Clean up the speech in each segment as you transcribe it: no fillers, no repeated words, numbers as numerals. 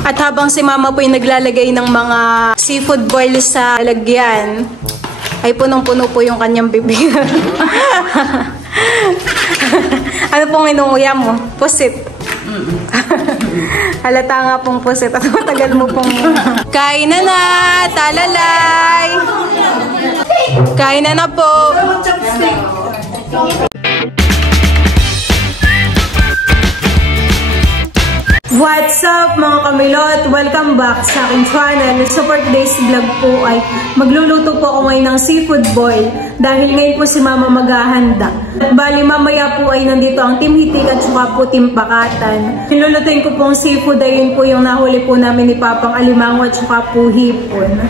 At habang si Mama po ay naglalagay ng mga seafood boil sa lalagyan, ay punong-puno po yung kanyang bibig. Ano pong inuuya mo? Pusit. Halata nga pong pusit. At matagal mo pong... Kain na na! Talalay! Kain na na po! What's up mga kamilot? Welcome back sa aking channel. So for today's vlog po ay magluluto po ako ngayon ng seafood boil dahil ngayon po si Mama maghahanda. At bali mamaya po ay nandito ang Team Hitik at saka po Team Pakatan. Nilulutuin ko pong seafood ay yun po yung nahuli po namin ni Papang alimango at saka po hipon.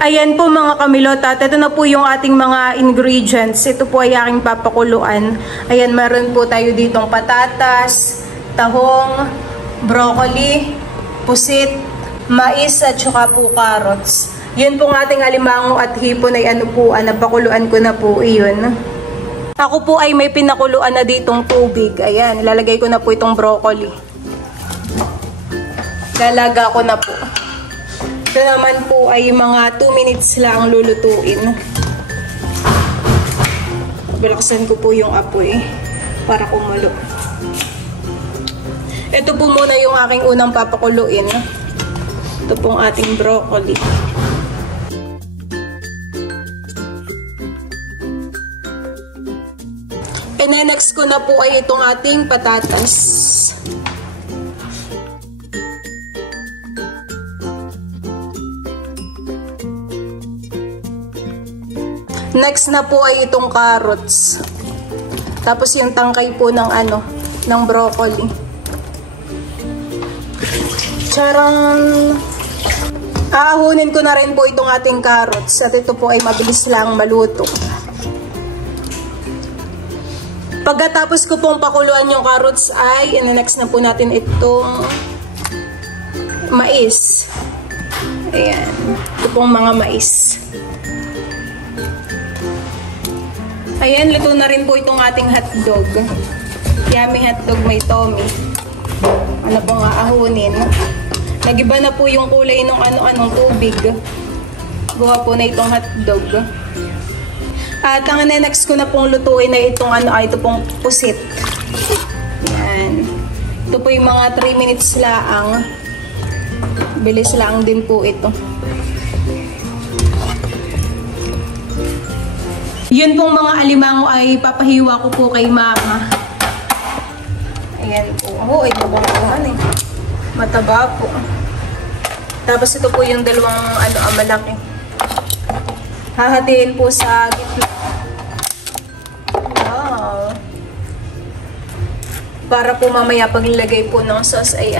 Ayan po mga kamilot at ito na po yung ating mga ingredients. Ito po ay aking papakuluan. Ayan, meron po tayo ditong patatas, tahong, broccoli, pusit, mais at saka po carrots. Yun pong ating alimango at hipon ay ano po, napakuluan ko na po iyon. Ako po ay may pinakuluan na ditong tubig. Ayan, ilalagay ko na po itong broccoli. Lalaga ko na po. Ito naman po ay mga 2 minutes lang lulutuin. Balakasan ko po yung apoy para kumulo. Ito po muna yung aking unang papakuluin. Ito pong ating broccoli. And then next ko na po ay itong ating patatas. Next na po ay itong carrots. Tapos yung tangkay po ng ng broccoli. Charang! Aahunin ko na rin po itong ating carrots at ito po ay mabilis lang maluto. Pagkatapos ko pong pakuluan yung carrots ay next na po natin itong mais. Ayan. Ito pong mga mais. Ayan, luto na rin po itong ating hotdog. Yummy hotdog may Tommy. Ano pong aahunin? Nagiba na po yung kulay ng anong tubig. Buha po na itong hotdog. At ang next ko na pong lutuin na itong ito pong pusit. Yan. Ito po yung mga 3 minutes lang. Bilis lang din po ito. Yun pong mga alimango ay papahiwa ko po kay Mama. Ayan po. Oh, ito po naman eh. Mataba po. Tapos ito po yung dalawang malaki. Hahatiin po sa gitna. Wow. Para po mamaya paglagay po ng sauce ay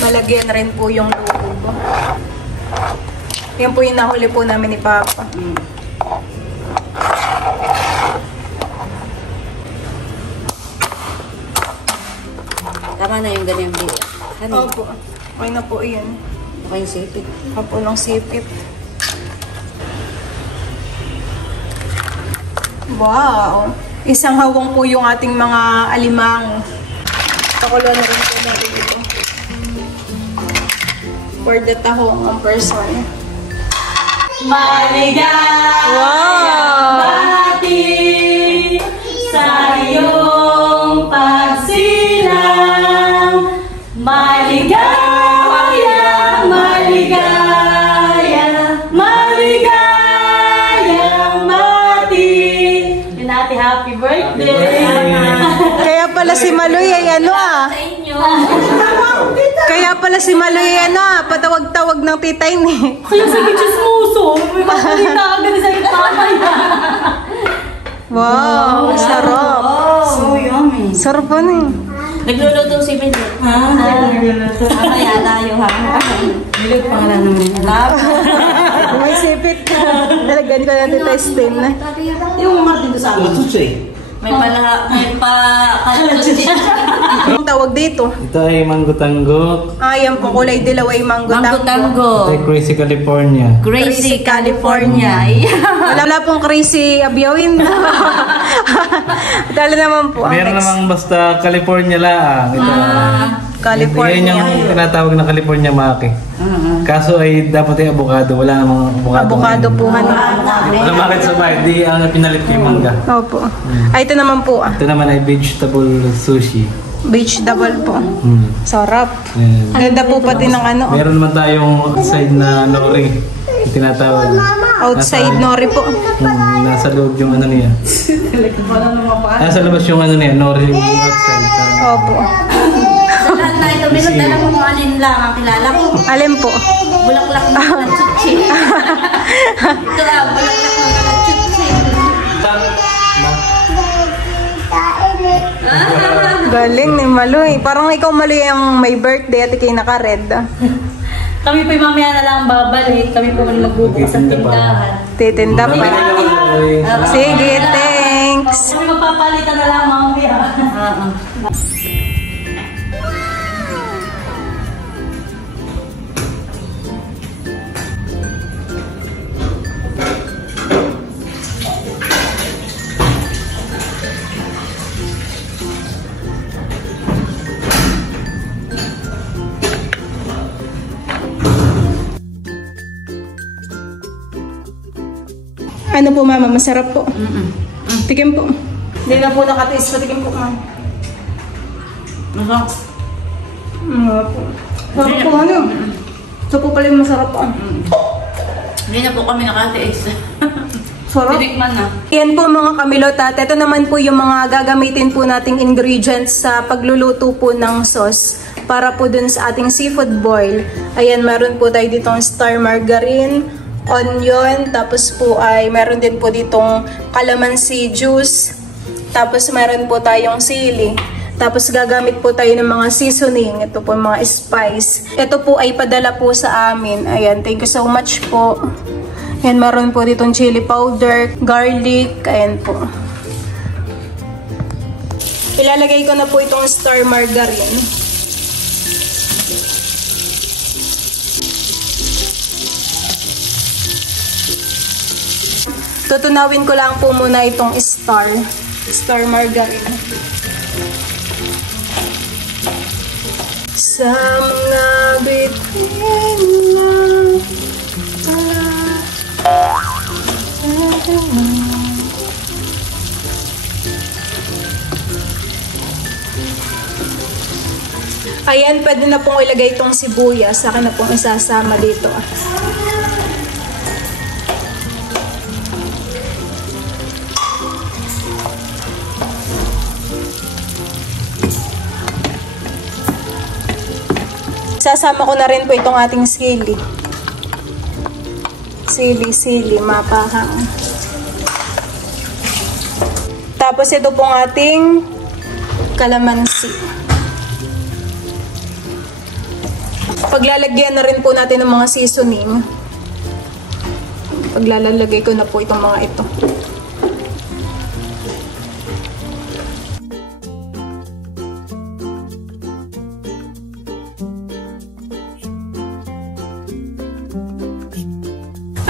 malagyan rin po yung loob. Yan po yung nahuli po namin ni Papa. Tama na yung ganyan biya. Opo. Okay na po yan. Okay yung sipit. Opo ng sipit. Wow! Isang hawang po yung ating mga alimango. Pakuluan na rin po natin ito. For the tahong ang person. Maligayang sa iyong pagsilang. Maligaya, maligaya, maligayang mati. Yun natin, happy birthday. Kaya pala si Maloy ay Kaya pala si Maloy ay patawag-tawag ng titay ni. Kaya sige, chismoso. May makalita agad sa itama niya. Wow, sarap. So yummy. Sarap pa na eh. Nagluluto si Benjo. Nagluluto. Kaya tayo ha. Bilog pangalan naman. May sipit. Nalagyan ko natin tayo steam na. Yung Martin doon sa amin. May kalatsutin. Ang tawag dito? Ito ay Mango Tango. Yan po, kulay dilaw ay mango tango. Ito ay Crazy California. Crazy California. Wala pong crazy abyawin. Dala naman po. Meron namang basta California lang. Ito, California. Yan yung tinatawag na California Maki. Kaso ay dapat ay avocado. Wala namang avocado. Avocado po. Wala makit sa bahay. Di ang pinalit ko yung mangga. Opo. Ito naman po. Ito naman ay vegetable sushi. Vegetable po. Sarap. Yan. Ganda po pati ng ano. Meron naman tayong outside na nori. Tinatawag. Outside nori po. Nasa loob yung ano niya. Nasa labas yung ano niya. Nori outside. Opo. Sa lahat na ito, meron na lang kung alin lang ang kilala ko. Alin po? Bulaklak ng kalatsutin. Ito lang, bulaklak ng kalatsutin. Galing ni Maloy. Parang ikaw Maloy ang may birthday at ikay naka-red. Kami po yung mamaya na lang babalik. Kami po magbubukas sa tindahan. Titinda pa. Sige, thanks. Kami magpapalitan na lang mamaya. Ano po mama, masarap po. Tikim po. Hindi na po nakatiis. Patikim po mama. Masarap. Po. Sarap po ano. Ito po pala yung masarap po. Hindi na po kami nakatiis. Sarap. Tinikman na. Yan po mga kamilot at ito naman po yung mga gagamitin po nating ingredients sa pagluluto po ng sauce para po dun sa ating seafood boil. Ayan, meron po tayo ditong star margarine, onion, tapos po ay meron din po ditong calamansi juice, tapos meron po tayong sili, tapos gagamit po tayo ng mga seasoning, ito po mga spice. Ito po ay padala po sa amin. Ayan, thank you so much po. Ayan, meron po ditong chili powder, garlic, ayan po. Ilalagay ko na po itong star margarine. Tutunawin ko lang po muna itong star margarine. Sa mga bituin na ayan, pwede na pong ilagay itong sibuyas. Akin na pong isasama dito. Sasama ko na rin po itong ating sili. Sili, mapahang. Tapos ito pong ating kalamansi. Paglalagyan na rin po natin ng mga seasoning. Paglalagay ko na po itong mga ito.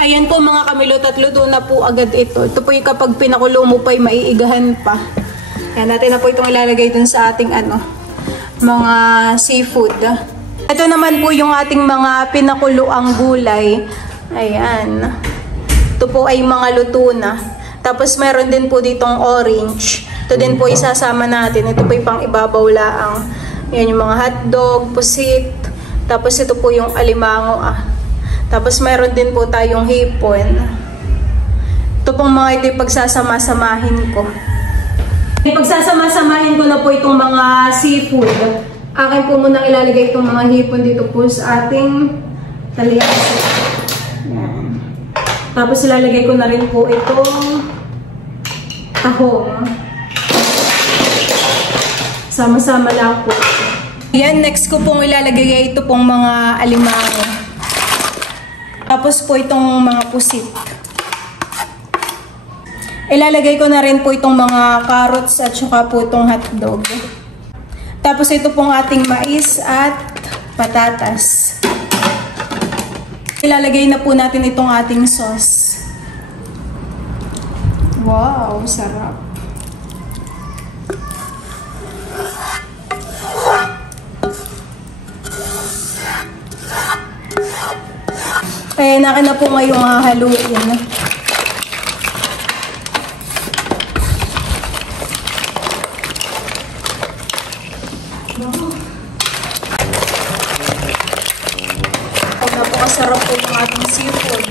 Ayan po mga kamilot at luto na po agad ito. Ito po yung kapag pinakulo mo pa ay maiigahan pa. Ayan, natin na po itong ilalagay dun sa ating mga seafood. Ito naman po yung ating mga pinakuloang gulay. Ayan. Ito po ay mga luto na. Tapos meron din po ditong orange. Ito din po isasama natin. Ito po yung pang ibabaw laang. Ayan yung mga hotdog, pusit. Tapos ito po yung alimango Tapos meron din po tayong hipon. Ito pong mga ito yung pagsasama-samahin ko. Pagsasama-samahin ko na po itong mga seafood. Akin po munang ilalagay itong mga hipon dito po sa ating talyaso. Tapos ilalagay ko na rin po itong tahong. Sama-sama lang po. Yan, next ko pong ilalagay ay ito pong mga alimango. Tapos po itong mga pusit. Ilalagay ko na rin po itong mga carrots at saka po itong hotdog. Tapos ito pong ating mais at patatas. Ilalagay na po natin itong ating sauce. Wow, sarap. Ayan, akin na po ngayong haluin. Napakasarap po ng ating seafood.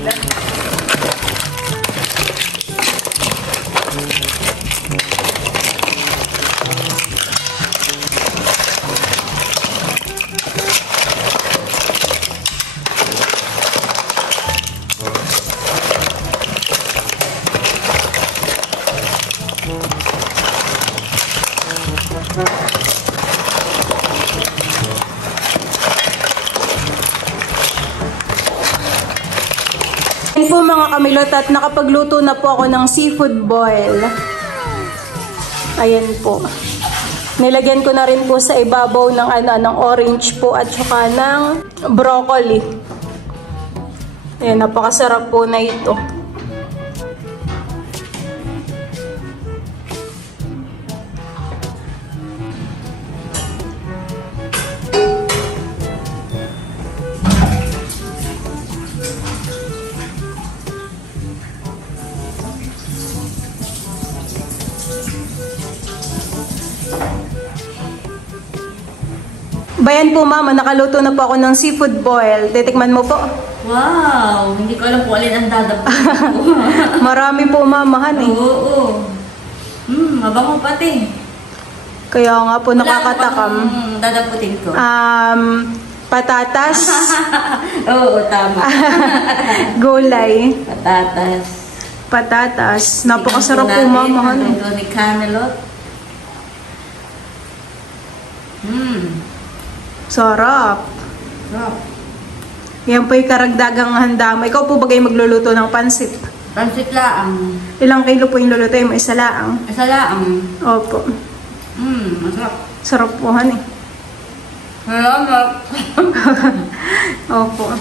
Ayan po mga kamilot at nakapagluto na po ako ng seafood boil. Ayan po. Nilagyan ko na rin po sa ibabaw ng ng orange po at saka ng broccoli. Ayan, napakasarap po na ito. Bayan po mama, nakaluto na po ako ng seafood boil. Titikman mo po. Wow! Hindi ko alam kung alin ang dadaputin ko. Marami po mamahan eh. Oo. Mabango pati. Kaya nga po nakakatakam. Dadaputin ko. Patatas. Oo, tama. Gulay. Patatas. Patatas. Napakasarap po mamahan. Ito ni canelot. Sarap. Sarap. Yan po yung karagdagang handama. Ikaw po bagay magluluto ng pansit? Pansit laang. Ilang kilo po yung luluto? Yung isa laang? Isa laang. Opo. Masarap. Sarap po, honey. Salamat. Opo.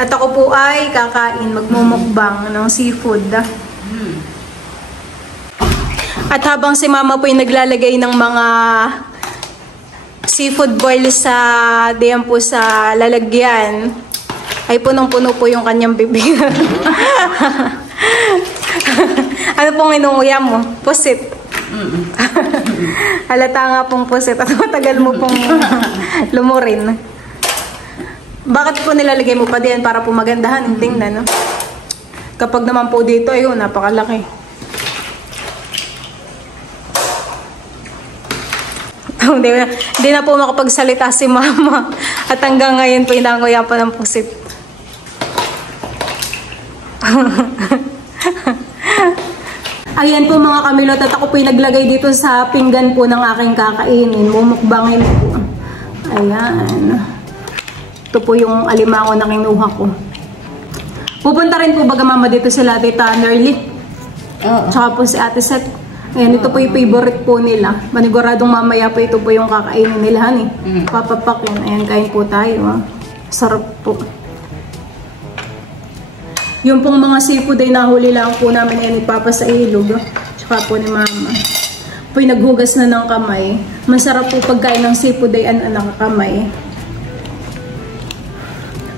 At ako po ay kakain, magmumukbang ng seafood. At habang si mama po yung naglalagay ng mga seafood boil sa diyan po sa lalagyan, ay punong-puno po yung kanyang bibig. Ano pong inuuya mo? Pusit. Halata nga pong pusit at matagal mo pong lumurin. Bakit po nilalagay mo pa diyan para po magandahan? Tingnan, no? Kapag naman po dito, ayun, napakalaki. Hindi na po makapagsalita si mama. At hanggang ngayon po inanguya pa ng pusit. Ayan po mga kamilot, at ako po yung naglagay dito sa pinggan po ng aking kakainin. Mumukbangin po. Ayan. Ito po yung alimango na kinuha ko. Pupunta rin po baga mama dito sila Tita Nerly. Oo. Tsaka po si Ate Seth. Ayan, ito po yung favorite po nila. Maniguradong mamaya po ito po yung kakainin nila, honey. Papapakin. Ayan, kain po tayo. Sarap po. Yung pong mga seafood ay nahuli lang po namin ni Papa sa ilog. Tsaka po ni Mama. Po yung naghugas na ng kamay. Masarap po pagkain ng seafood ay nakakamay.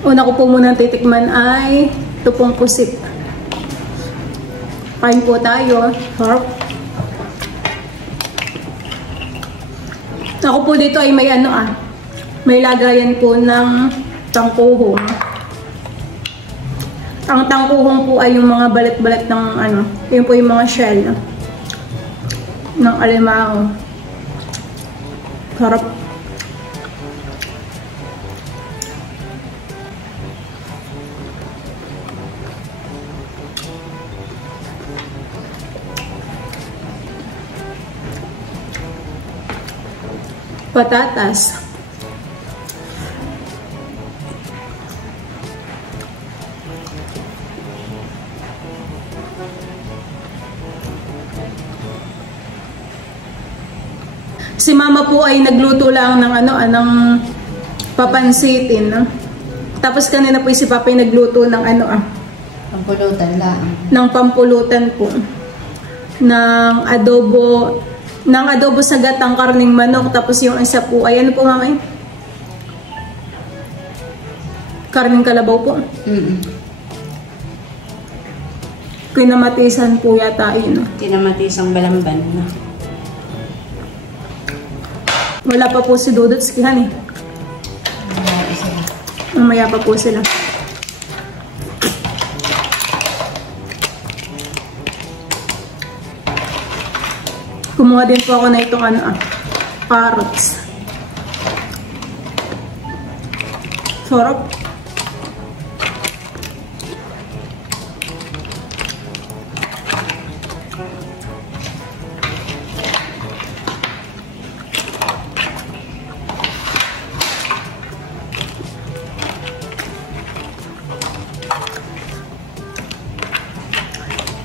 Una ko po muna titikman ay ito pong pusit. Kain po tayo. Sarap. Ako po dito ay may may lagayan po ng tangkuhong. Ang tangkuhong po ay yung mga balat-balat ng yun po yung mga shell ng alimango. Sarap. Patatas. Si mama po ay nagluto lang ng ng papansitin. No? Tapos kanina po si papa ay nagluto ng Pampulutan lang. ng pampulutan po. Ng adobo sa gatang karning manok. Tapos yung isa po ay ano po mama? Karning kalabaw po. Kinamatisan po yata yun. Kinamatisang balamban na. Wala pa po si Dodots kihan eh. Mamaya pa po sila. Kumuha din po ako na itong carrots. Sarap.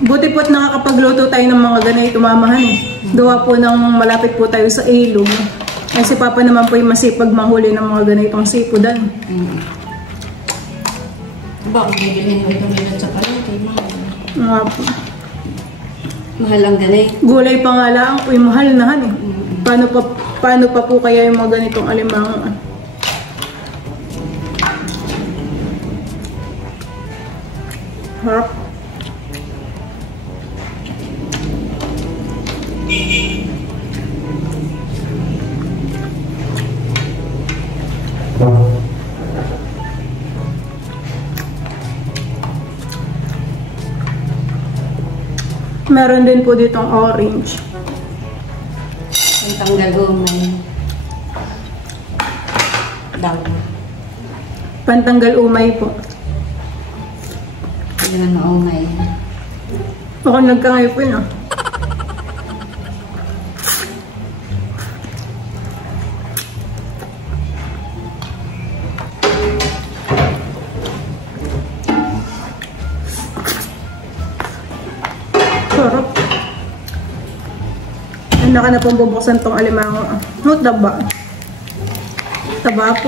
Buti po't nakakapagluto tayo ng mga ganito mamahan eh. Gawa po ng malapit po tayo sa ilog. Ay si Papa naman po yung masipag mahuli ng mga ganitong sipudan. Bakit bibilhin mo itong bilad sa palengke? Nga po. Mahal ang ganit. Gulay pa nga lang po yung mahal na han eh. Paano pa po kaya yung mga ganitong alimango? Harap. Meron din po ditong orange. Ang tanggal umay. Daw. Pantanggal umay po. Hindi naman maumay. Ako nagkangaypin ah. Sarap. Ano ka na pong bubuksan tong alimango ah. No, taba. Taba po.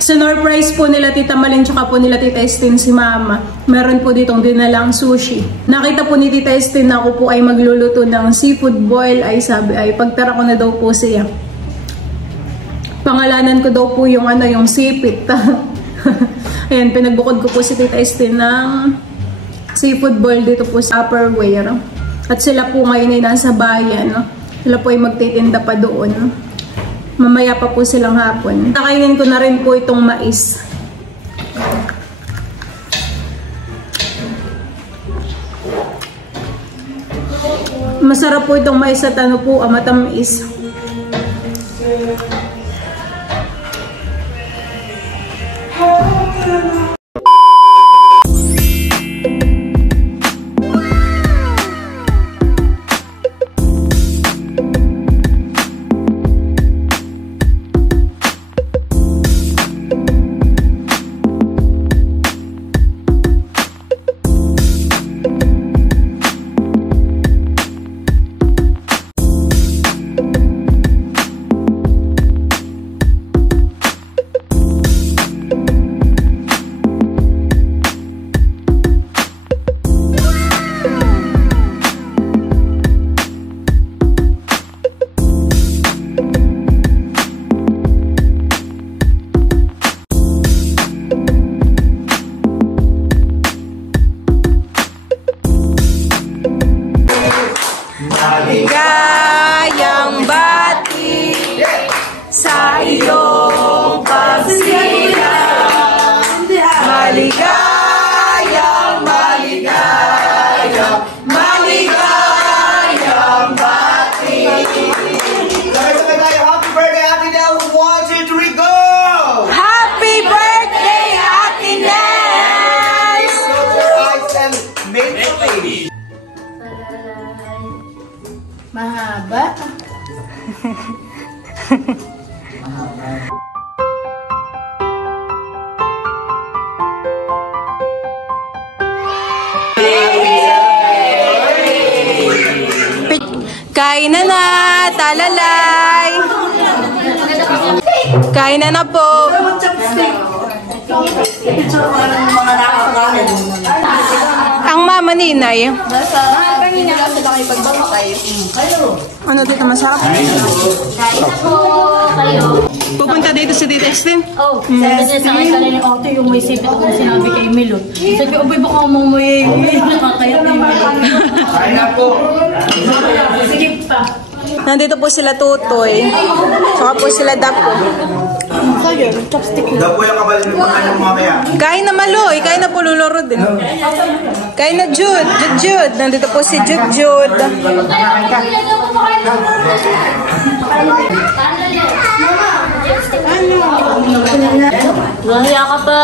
Sinurprise po nila Tita Malin tsaka po nila Tita Estin si Mama. Meron po ditong dinalang sushi. Nakita po ni Tita Estin na ako po ay magluluto ng seafood boil. Ay sabi ay pagtara ko na daw po siya. Pangalanan ko daw po yung yung sipit. Ayan, pinagbukod ko po si Tita Estin ng seafood boil dito po sa Tupperware. At sila po ngayon ay nasa bayan. No? Sila po ay magtitinda pa doon. No? Mamaya pa po silang hapon. Nakainin ko na rin po itong mais. Masarap po itong mais at matamis. Mahaba. Kain na na, talalay. Kain na po. Ang mama ni Inay. Ano dito masarap? Pupunta dito si Tita Estin? Oh, sabi niya sa akin kanina, ate, yung may sipit akong sinabi kay Milot. Sabi, obay baka mamuhay, nakakayat na yung Milot. Kain na po. Sige pa. Nandito po sila Tutoy. Saka po sila Dapo. Dapo yung kabalin mo ng mamaya. Kain na Maloy. Kain na po Luloro din. Kain na Jude. Jude. Nandito po si Jude. Wala ka pa.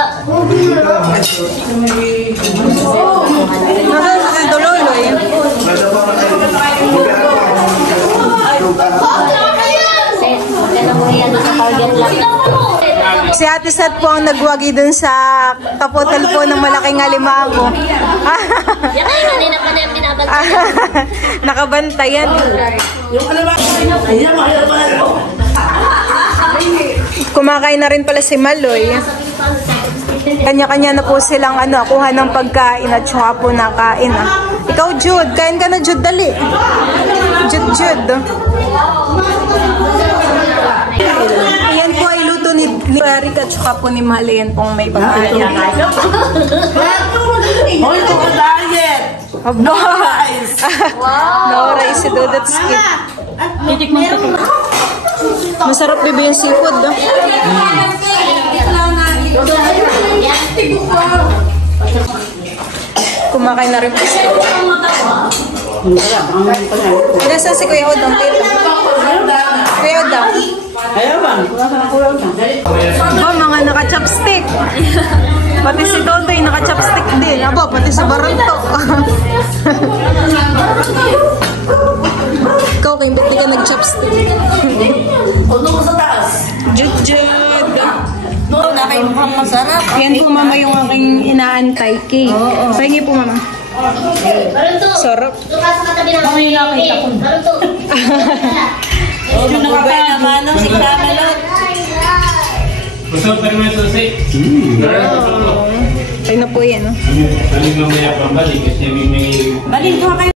Nasaan si Doloy? Si Ate Sat po ang nagwagi dun sa kapotal po ng malaking alimango. Nakabantayan. Kumakain na rin pala si Maloy. Kanya-kanya na po silang kuha ng pagkain at saka po nakain. Ikaw Jude, kain ka na Jude, dali. Jude. Ayan po ay luto ni Eric at saka po ni Mali. Yan pong may pagkain. Hoy, ito ka diet! Aba! No rice si Dudotski. Titikman ko. Masarap bibi yung seafood. Kumakain na rin po siya. Nasaan si Kuya Odong? Kuya Odong? Ayaw ba? Aba, mga naka-chopstick. Pati si Totoy naka-chopstick din. Aba, pati si Baranto. Ikaw, kayo ba't di ka nag-chopstick? Ulo ko sa taas. Jude. No, mukhang masarap. Yan po mama yung aking inaantay cake. Pahingi po mama. Sarap. Mamaya nakakita ko. Yung nakakaya naman, si Camelot. Gusto pa rin sa sik. Ay na po yan. Balik mamaya pambalik kasi may Balik ko kayo.